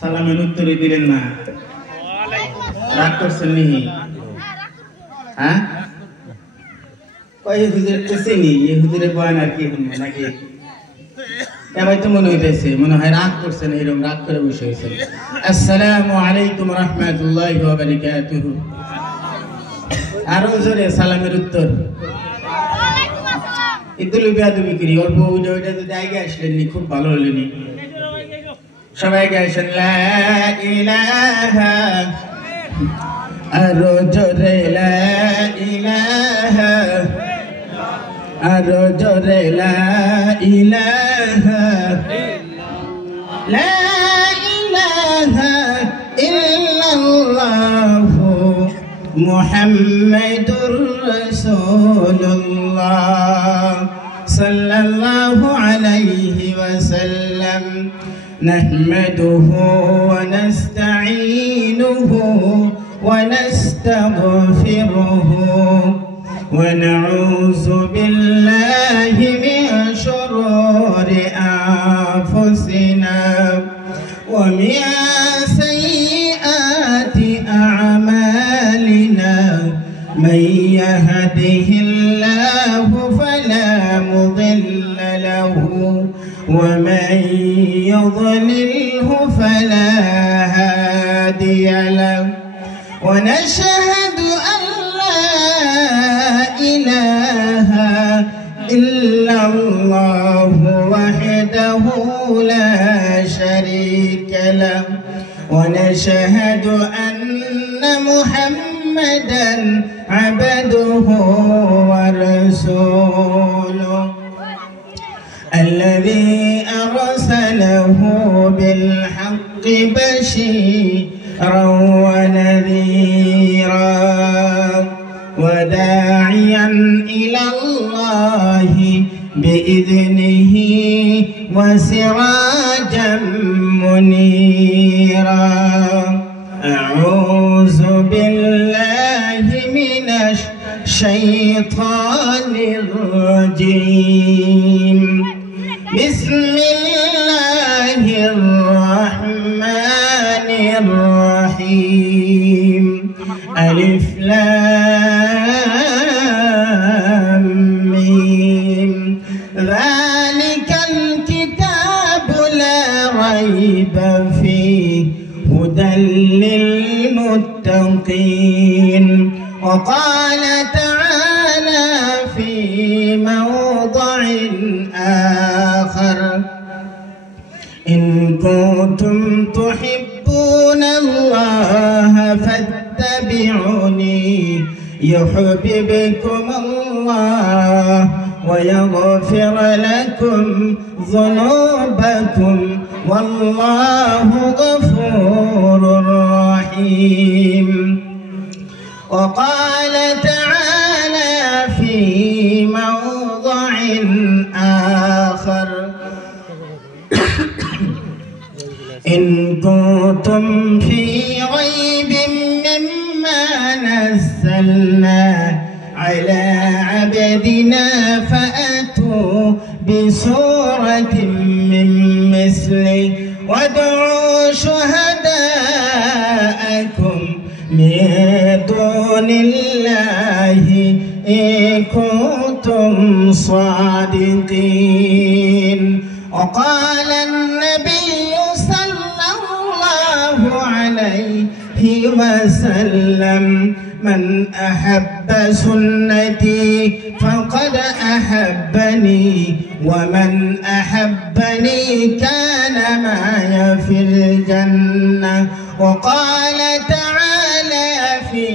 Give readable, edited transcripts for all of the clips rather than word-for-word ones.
সালামের উত্তরই দিলেন না, রাগ করছেন নি? হ্যাঁ, কয় হুজুরের তো চিনি, এই হুজুরের বয়ান আর কি নাকি? এবার তো মনে হইতেছে মনে হয় রাগ করছেন, এরকম রাগ করে বসে হয়েছেন। আসসালামু আলাইকুম রাহমাতুল্লাহি ওয়া বারাকাতুহু। আরো জোরে সালামের উত্তর। ইদুল বিয়াদবি করি অল্প ওইটা যদি আগে আসলেন নি খুব ভালো হলেন। সবাই গাইছেন লা ইলাহা, আরো জোরে লা ইলাহা, আরো জোরে লা ইলাহা, লা ইলাহা ইল্লাল্লাহু মুহাম্মাদুর রাসূলুল্লাহ সাল্লাল্লাহু আলাইহি ওয়াসাল্লাম। نحمده ونستعينه ونستغفره ونعوذ بالله من شرور أنفسنا ومن سيئات أعمالنا من يهده الله فلا مضل له ومن يضلله فلا هادي له ونشهد أن لا إله إلا الله وحده لا شريك له ونشهد أن محمدا عبده ورسوله الذي أرسله بالحق بشيرا ونذيرا وداعيا إلى الله بإذنه وسراجا منيرا. أعوذ بالله من الشيطان الرجيم. بسم الله الرحمن الرحيم. ألف لام ميم. ذلك الكتاب لا ريب فيه هدى للمتقين. وقال تعالى في موضع آخر إن كنتم تحبون الله فاتبعوني يحببكم الله ويغفر لكم ذنوبكم والله غفور رحيم. وقال تعالى في موضع آخر إن كنتم في ريب مما نزلنا على عبدنا فأتوا بسورة من مثله وادعوا شهداءكم من دون الله إن كنتم صادقين. وقال النبي صلى الله عليه وسلم من أحب سنتي فقد أحبني ومن أحبني كان معي في الجنة. وقال تعالى في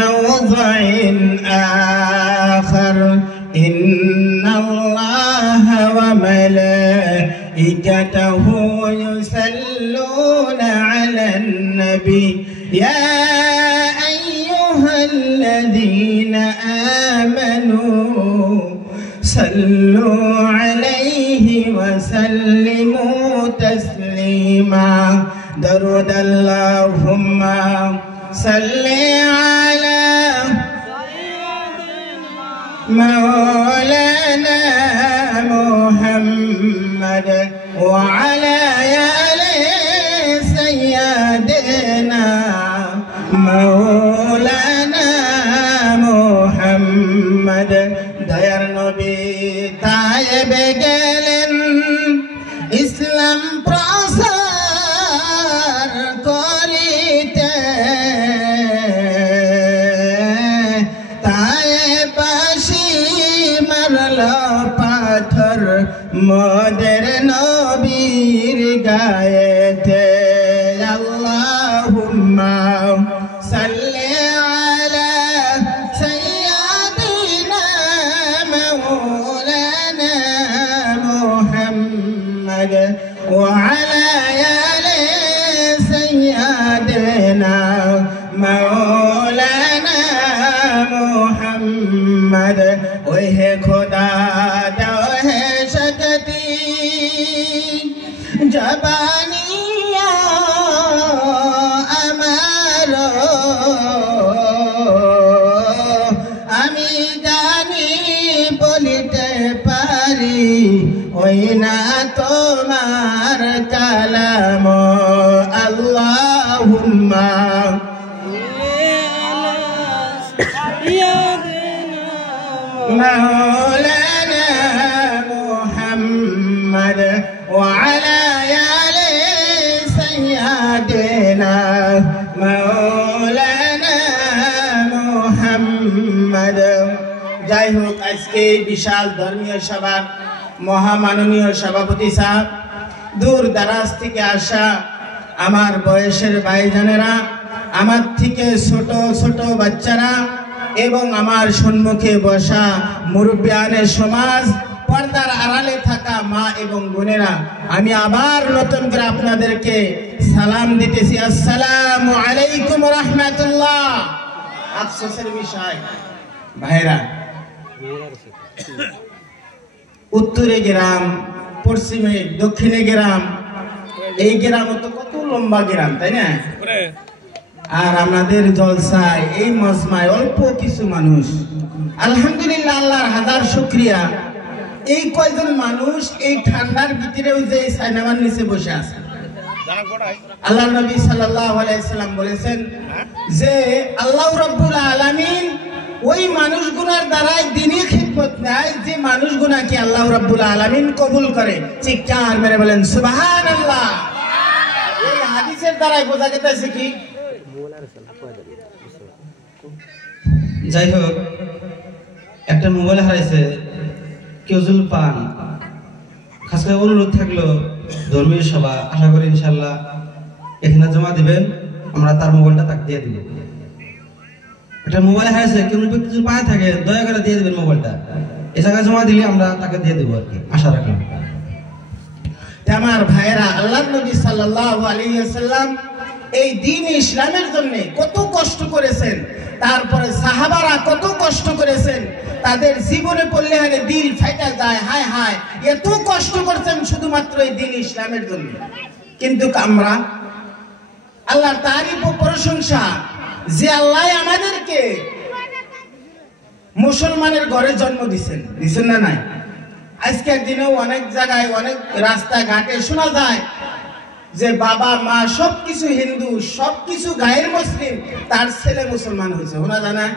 موضع آخر إن الله وملائكته يصلون على النبي يا أيها الذين آمنوا صلوا عليه وسلموا تسليما. درود اللهم صل على مولانا محمد وعلى آل গায়ে थे अल्लाहुम्मा सल्ली अला सय्यदिना मौलाना मुहम्मद व अला आलि सय्यदिना मौलाना मुहम्मद ओहे खुदा दो है शक्ति जबानिया আমারো আমি জানি বলিতে পারি ওই না তোমার কালাম আল্লাহুম্মা مولانا محمد وعلى آل سيدنا مولانا محمد যাই হোক আজকে বিশাল ধর্মীয় সভা মহামাননীয় সভাপতি সাহেব দূর দারাজ থেকে আসা আমার বয়সের ভাইজানেরা আমার থেকে ছোট ছোট বাচ্চারা এবং আমার সম্মুখে বসা মুরব্বিয়ানে সমাজ পর্দার আড়ালে থাকা মা এবং বোনেরা আমি আবার নতুন করে আপনাদেরকে সালাম দিতেছি আসসালামু আলাইকুম ওয়া রাহমাতুল্লাহ। আফসোসের বিষয় ভাইরা উত্তরে গ্রাম পশ্চিমে দক্ষিণে গ্রাম এই গ্রাম তো কত লম্বা গ্রাম তাই না আর আমাদের জলসায় এই মজমায় অল্প কিছু মানুষ আলহামদুলিল্লাহ আল্লাহর হাজার শুকরিয়া এই কয়জন মানুষ এই ঠান্ডার ভিতরেও যে সাইনামার নিচে বসে আছে আল্লাহর নবী সাল্লাল্লাহু আলাইহি সাল্লাম বলেছেন যে আল্লাহ রাব্বুল আলামিন ওই মানুষগুলোর দ্বারাই দ্বীনি খিদমত নেয় যে মানুষগুলোকে আল্লাহ রাব্বুল আলামিন কবুল করে চিৎকার মেরে বলেন সুবহানাল্লাহ। এই হাদিসের দ্বারাই বোঝা যাচ্ছে কি যাই হোক একটা মোবাইল হারাইছে কেউ যদি পান খাস করে অনুরোধ থাকলো ধর্মীয় সভা আশা করি ইনশাল্লাহ এখানে জমা দিবেন আমরা তার মোবাইলটা তাকে দিয়ে দিব। একটা মোবাইল হারাইছে কেউ যদি পায়ে থাকে দয়া করে দিয়ে দিবেন মোবাইলটা এ জায়গায় জমা দিলে আমরা তাকে দিয়ে দেবো আর কি আশা রাখলাম। আমার ভাইয়েরা আল্লাহর নবী সাল্লাল্লাহু আলাইহি ওয়াসাল্লাম এই দ্বীন ইসলামের জন্য কত কষ্ট করেছেন তারপরে সাহাবারা কত কষ্ট করেছেন তাদের জীবনে পড়লে হারে দিল ফাইটা যায় হায় হায় এত কষ্ট করেছেন শুধুমাত্র এই দ্বীন ইসলামের জন্য। কিন্তু আমরা আল্লাহর তারিফ ও প্রশংসা যে আল্লাহ আমাদেরকে মুসলমানের ঘরে জন্ম দিছেন না নাই। আজকের দিনেও অনেক জায়গায় অনেক রাস্তাঘাটে শোনা যায় যে বাবা মা সবকিছু হিন্দু সবকিছু গায়ের মুসলিম তার ছেলে মুসলমান হয়েছে শোনা যায় না।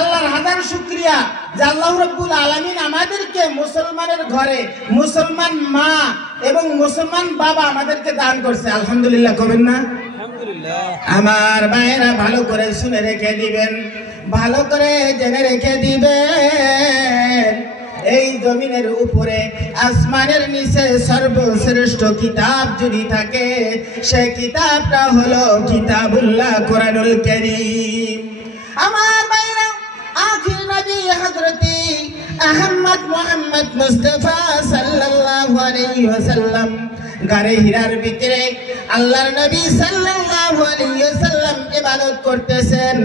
আল্লাহর হাজার শুকরিয়া যে আল্লাহ রাব্বুল আলামিন আমাদেরকে মুসলমানের ঘরে মুসলমান মা এবং মুসলমান বাবা আমাদেরকে দান করছে আলহামদুলিল্লাহ কবেন না আলহামদুলিল্লাহ। আমার ভাইয়েরা ভালো করে শুনে রেখে দিবেন ভালো করে জেনে রেখে দিবেন এই জমিনের উপরে আসমানের নিচে সর্বশ্রেষ্ঠ কিতাব যদি থাকে সেই কিতাবটা হলো কিতাবুল্লাহ কোরআনুল কারীম। আমার ভাইরা আখির নবী হযরতি আহমদ মুহাম্মদ মুস্তাফা সাল্লাল্লাহু আলাইহি ওয়াসাল্লাম গারে হীরার ভিতরে আল্লাহর নবী সাল্লাল্লাহু আলাইহি ওয়াসাল্লাম ইবাদত করতেছেন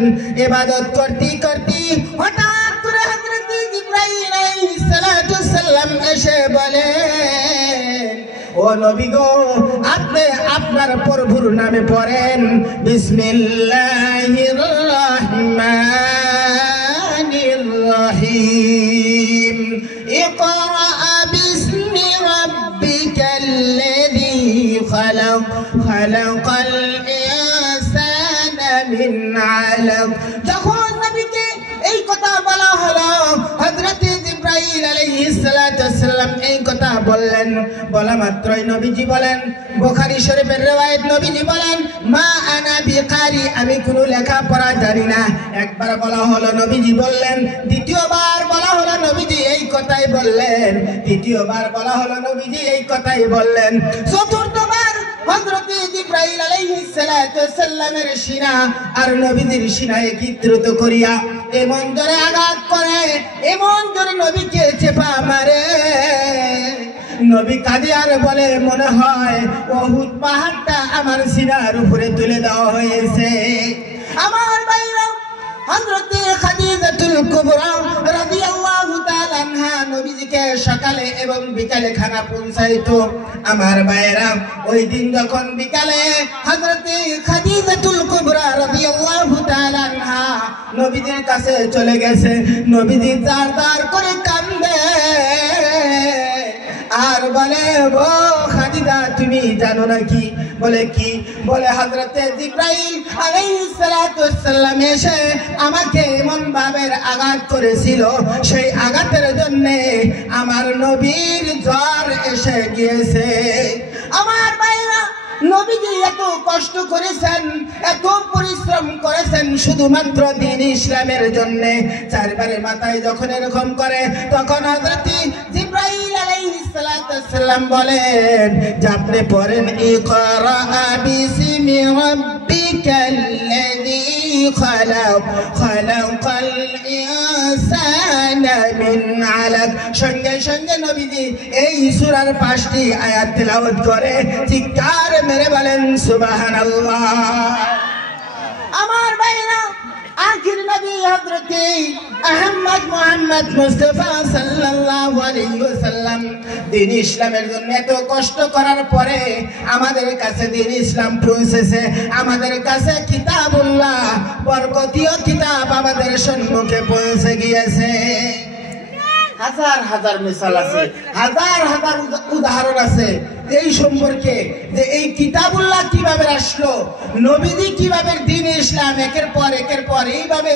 ইবাদত করতে করতে হঠাৎ করে হযরতি জিবরাইল আলাইহিস সালাতু সাল্লাম এসে বলেন ও নবী গো আপনি আপনার প্রভুর নামে পড়েন বিসমিল্লাহির রহমানির রহিম ইকরা বিসমি রাব্বিকাল্লাযী খালাক খালাকাল ইনসানা মিন আলাক। যখন নবীকে এই কথা বলা হলো হযরত জিবরাইল আলাইহিস সালাতু ওয়াসসালাম এই কথা বললেন, বলা মাত্রই নবীজি বলেন, বুখারী শরীফের riwayat, নবীজি বলেন, মা আনা বিকারি, আমি কোনো লেখাপড়া জানি না। একবার বলা হলো নবীজি বললেন, দ্বিতীয়বার বলা হলো নবীজি এই কথাই বললেন, তৃতীয়বার বলা হলো নবীজি এই কথাই বললেন, চতুর্থবার হযরত জিবরাইল আলাইহিস সালাতু ওয়াসসালামের সিনা আর নবীজির সিনা একত্রিত করিয়া এমন জোরে আঘাত করে, এমন জোরে নবীকে চেপা মারে, নবী কাঁদে আর বলে, মনে হয় উহুদ পাহাড়টা আমার সিনার উপরে তুলে দেওয়া হয়েছে। আমার ভাইরা, হযরত খাদিজাতুল কুবরা রাদিয়াল্লাহু তাআলা আনহা নবীজিকে সকালে এবং বিকালে খানা পৌঁছাইতো। আমার ভাইরা, ওই দিন যখন বিকালে হযরত খাদিজাতুল কুবরা রাদিয়াল্লাহু তাআলা আনহা নবীজির কাছে চলে গেছে, নবীজি দাঁড় দাঁড় করে কান্দে আর বলে, ও খাদিজা, তুমি জানো নাকি? বলে কি? বলে হযরতে জিবরাইল আলাইহিস সালাতু ওয়াসসালাম এসে আমাকে এমন ভাবের আঘাত করেছিল, সেই আঘাতের জন্য আমার নবীর জ্বর এসে গিয়েছে। আমার ভাইরা, নবীজি এত কষ্ট করেছেন, এত পরিশ্রম করেছেন শুধুমাত্র দ্বীন ইসলামের জন্য। চারবারে মাথায় যখন এরকম করে, তখন হযরত জিবরাইল আলাইহিস সালাতু ওয়াসসালাম বলেন যে আপনি পড়েন, ইকরা বিসমি রাব্বিকাল্লাযী খালাক, খালাকাল ইনসানা মিন আলাক। সঙ্গে সঙ্গে নবীজি এই সূরার 5টি আয়াত তেলাওয়াত করে চিৎকার মেরে বলেন, সুবহানাল্লাহ। আমার ভাইরা, আখির নবী হযরত আহমদ মুহাম্মদ মুস্তাফা সাল্লাল্লাহু আলাইহি ওয়াসাল্লাম দ্বীন ইসলামের জন্য এত কষ্ট করার পরে আমাদের কাছে দ্বীন ইসলাম পৌঁছেছে, আমাদের কাছে কিতাবুল্লাহ, বরকতীয় কিতাব আমাদের সম্মুখে পৌঁছে গিয়েছে। হাজার হাজার মিসাল আছে, হাজার হাজার উদাহরণ আছে এই সম্পর্কে, যে এই কিতাবুল্লাহ কিভাবে আসলো, নবীজি কিভাবে দ্বীন ইসলাম একের পর এইভাবে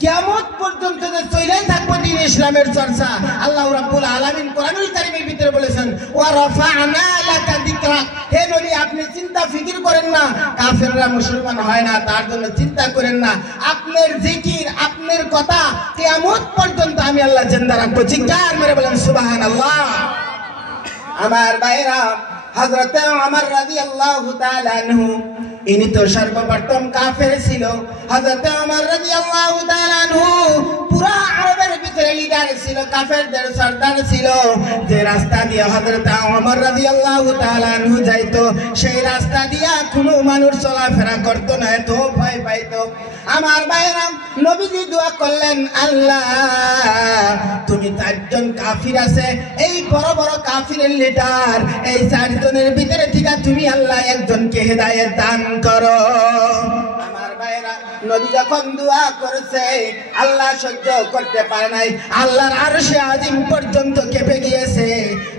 কিয়ামত পর্যন্ত যে চলেই থাকবে দ্বীন ইসলামের চর্চা। আল্লাহ রাব্বুল আলামিন কোরআনুল কারীমের ভিতরে বলেছেন, ওয়া রাফা'না লাকা যিকরাক, হে নবী আপনি চিন্তা ফিকির করেন না, কাফেররা মুসলমান হয় না তার জন্য চিন্তা করেন না, আপনার জিকির, আপনার কথা কিয়ামত পর্যন্ত আমি আল্লাহ জিন্দা রাখবো। চিৎকার মেরে বলেন সুবহানাল্লাহ। আমার ভাইরা, হযরত ওমর রাদিয়াল্লাহু তাআলা আনহু, ইনি তো সর্বপ্রথম কাফের ছিল। হযরত ওমর রাদিয়াল্লাহু তাআলা আনহু পুরা আরবের ভিতরে লিডার ছিল, কাফেরদের সরদার ছিল। যে রাস্তা দিয়ে হযরত ওমর রাদিয়াল্লাহু তাআলা আনহু যাইতো, সেই রাস্তা দিয়া কোনো মানুষ চলাফেরা করতো না, এত ভয় পাইতো। আমার ভাইরা, নবীজি দোয়া করলেন, আল্লাহ তুমি 4 জন কাফির আছে, এই বড় বড় কাফিরের লিডার, এই 4 জনের ভিতরে থেকে তুমি আল্লাহ একজনকে হেদায়েত দান করো। আমার ভাইরা, নবী যখন দোয়া করেছে, আল্লাহ সহ্য করতে পারে নাই, আল্লাহর আরশে আজিম পর্যন্ত কেঁপে গিয়েছে।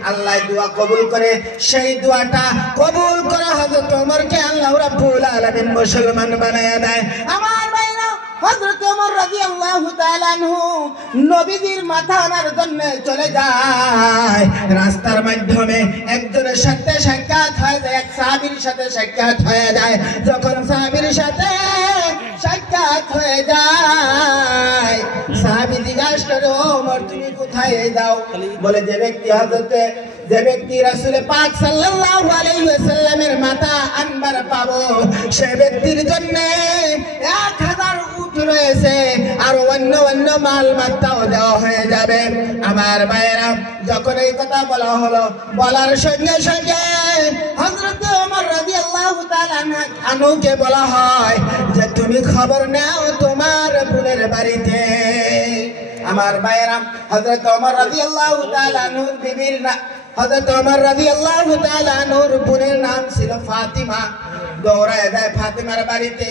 আল্লাহ দোয়া কবুল করে, সেই দোয়াটা কবুল করে হযরত ওমরকে আল্লাহ রাব্বুল আলামিন মুসলমান বানায়া দেয়। আমার ভাইরা, হযরত ওমর রাদিয়াল্লাহু তাআলা আনহু নবীজির মাথা আনার জন্য চলে যায়। রাস্তার মাধ্যমে একজনের সাথে সাক্ষাৎ হয়ে যায়, এক সাহাবীর সাথে সাক্ষাৎ হয়ে যায়। যখন সাহাবীর সাথে সাক্ষাৎ হয়ে যায়, সাহাবী জিজ্ঞাসা করে, ওমর তুমি কোথায় যাও? বলে, যে ব্যক্তি রাসূল পাক সাল্লাল্লাহু আলাইহি ওয়াসাল্লামের মাথা আনবার পাবো, সে ব্যক্তির জন্য 1000 উট রয়েছে, আর অন্য অন্য মাল মাত্রাও দেওয়া হয়ে যাবে। আমার ভাইয়েরা, যখন এই কথা বলা হলো, বলার সঙ্গে সঙ্গে হযরত ওমর রাদিয়াল্লাহু তাআলা আনহুকে বলা হয় যে তুমি খবর নাও তোমার বোনের বাড়িতে। আমার ভাইয়েরা, হযরত ওমর রাদিয়াল্লাহু তাআলা আনহুর বিবির হযরত ওমর রাদিয়াল্লাহু তাআলা আনহুর বোনের নাম ছিল ফাতিমা। দৌড়ায় যায় ফাতিমার বাড়িতে।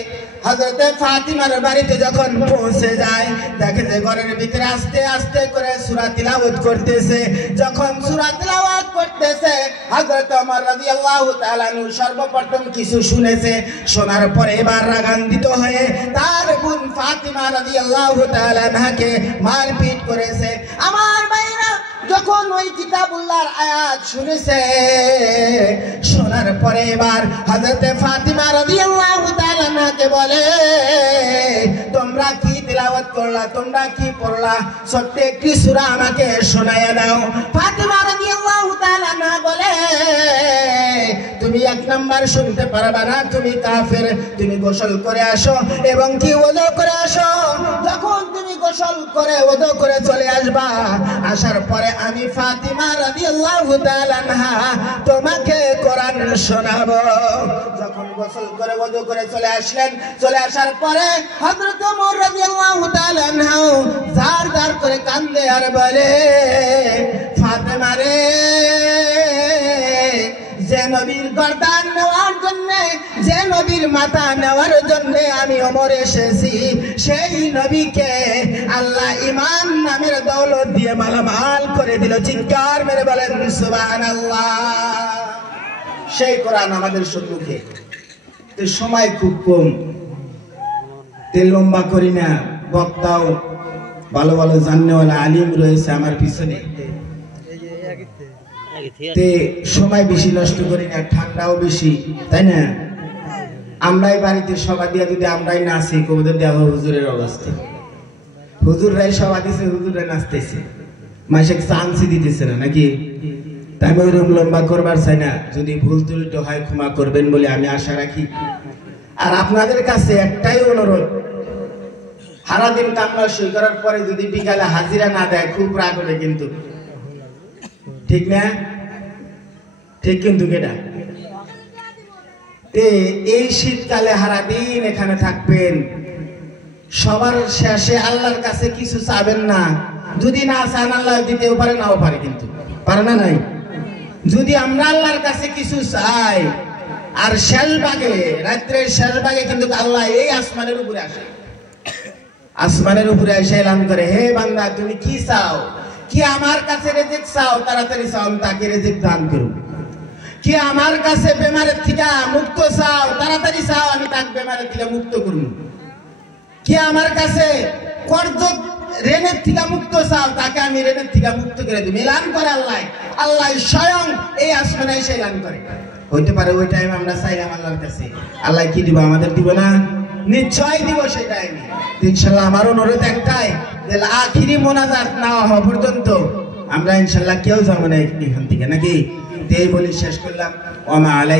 হযরত ফাতিমার বাড়িতে যখন পৌঁছে যায়, দেখে যে ঘরের ভিতরে আস্তে আস্তে করে সূরা তিলাওয়াত করতেছে। যখন সূরা তিলাওয়াত করতেছে, হযরত ওমর রাদিয়াল্লাহু তাআলা আনহু সর্বপ্রথম কিছু শুনেছে, শোনার পরে এবার রাগান্বিত হয়ে তার বোন ফাতিমা রাদিয়াল্লাহু তাআলা আনহাকে মারপিট করেছে। আমার ভাইরা, যখন ওই কিতাবুল্লাহর আয়াত শুনেছে, শোনার পরে এবার হযরতে ফাতিমা রাদিয়াল্লাহু তাআলা আনহাকে বলে, তোমরা কি তিলাওয়াত করলা, তোমরা কি পড়লা, ছোট্ট একটি সূরা আমাকে শোনায়া দাও। ফাতিমা রাদিয়াল্লাহু তাআলা আনহা বলে, তুমি এক নাম্বার শুনতে পারবা না, তুমি কাফের, তুমি গোসল করে আসো এবং কি ওযু করে আসো। যখন তুমি গোসল করে ওযু করে চলে আসবা, আসার পরে আমি ফাতিমা রাদিয়াল্লাহু তাআলা আনহা তোমাকে কোরআন শোনাবো। যখন গোসল করে ওযু করে চলে আসলেন, চলে আসার পরে হযরত ওমর রাদিয়াল্লাহু তাআলা আনহু জার জার করে কান্দে আর বলে, ফাতিমা রে, যে নবীর গর্দান নেওয়ার জন্য, যে নবীর মাথা নেওয়ার জন্য আমি ওমর এসেছি, সেই নবীকে আল্লাহ ঈমান নামের দৌলত দিয়ে মালামাল করে দিল। চিৎকার মেরে বলেন সুবহানাল্লাহ। সেই কোরআন আমাদের সম্মুখে। তো সময় খুব কম, তেল লম্বা করি না, বক্তাও ভালো ভালো জাননেওয়ালা আলিম রয়েছে আমার পিছনে, তে সময় বেশি নষ্ট করি না, ঠান্ডাও বেশি, তাই না? আমরাই বাড়িতে সভা দিয়া যদি আমরাই নাচি, কবিদের দেওয়া হুজুরের অবস্থা। হুজুররাই সভা দিছে, হুজুররাই নাচতেছে, মাসে চান্সই দিতেছে না নাকি? তাই আমি ওইরকম লম্বা করবার চাই না। যদি ভুল ত্রুটি হয় ক্ষমা করবেন বলে আমি আশা রাখি। আর আপনাদের কাছে একটাই অনুরোধ, সারাদিন কান্না সই করার পরে যদি বিকালে হাজিরা না দেয় খুব রাগ হবে কিন্তু, ঠিক না? ঠিক কিন্তু কেটা? এই শীতকালে সারাদিন এখানে থাকবেন, সবার শেষে আল্লাহর কাছে কিছু চাবেন না। যদি না চান আল্লাহ দিতেও পারে, নাও পারে, কিন্তু পারে না? নাই। যদি আমরা আল্লাহর কাছে কিছু চাই, আর শেষ ভাগে, রাত্রের শেষ ভাগে কিন্তু আল্লাহ এই আসমানের উপরে আসে, আসমানের উপরে এসে এলান করে, হে বান্দা তুমি কি চাও? কি আমার কাছে রিজিক চাও? তাড়াতাড়ি চাও, আমি তাকে রিজিক দান করব। কি আমার কাছে বেমারের থেকে মুক্ত চাও? তাড়াতাড়ি চাও, আমি তাকে বেমারের থেকে মুক্ত করব। কি আমার কাছে কর্জ ঋণের থেকে মুক্ত চাও? তাকে আমি ঋণের থেকে মুক্ত করে দিব। এলান করে আল্লাহ, আল্লাহ স্বয়ং এই আসমানে এসে এলান করে। হইতে পারে ওই টাইম আমরা চাইলাম আল্লাহর কাছে, আল্লাহ কি দিব? আমাদের দিব না? নিশ্চয় দিব সেই টাইমে। ইনশাআল্লাহ আমার অনুরোধ একটাই, যে আখিরি মোনাজাত না হওয়া পর্যন্ত আমরা ইনশাআল্লাহ কেউ যাবো না এখান থেকে, নাকি? এই বলে শেষ করলাম। ওয়া মা আলাই